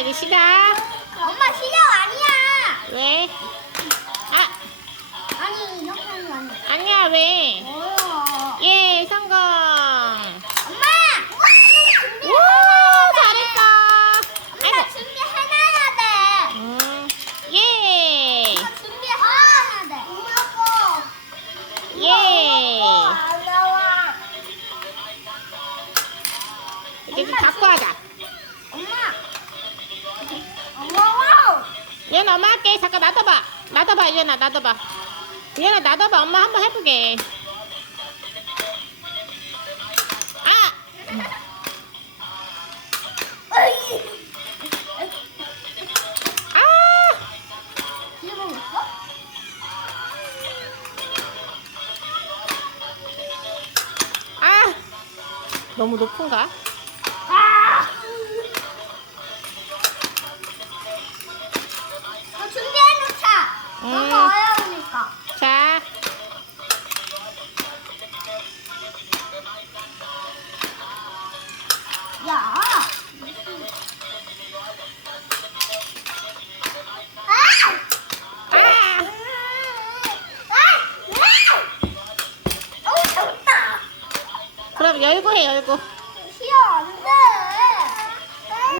이제 시작. 엄마 시작 아니야. 왜? 아, 아니 이렇게 하는 거 아니야. 아니야, 왜? 어. 예, 성공. 엄마. 준비. 우, 잘했어. 엄마 아이고. 준비 해놔야 돼. 음, 예, 엄마 준비 해놔야 돼. 엄마 거. 예. 안 나와. 이제 좀 갖고 하자. 엄마. 엄마. 얘는 엄마 할게. 잠깐 놔둬봐. 놔둬봐, 이현아, 놔둬봐. 이현아, 놔둬봐. 엄마 한번 해보게. 아! 아! 아! 너무 높은가? 열고 해, 열고. 쉬어, 안 돼.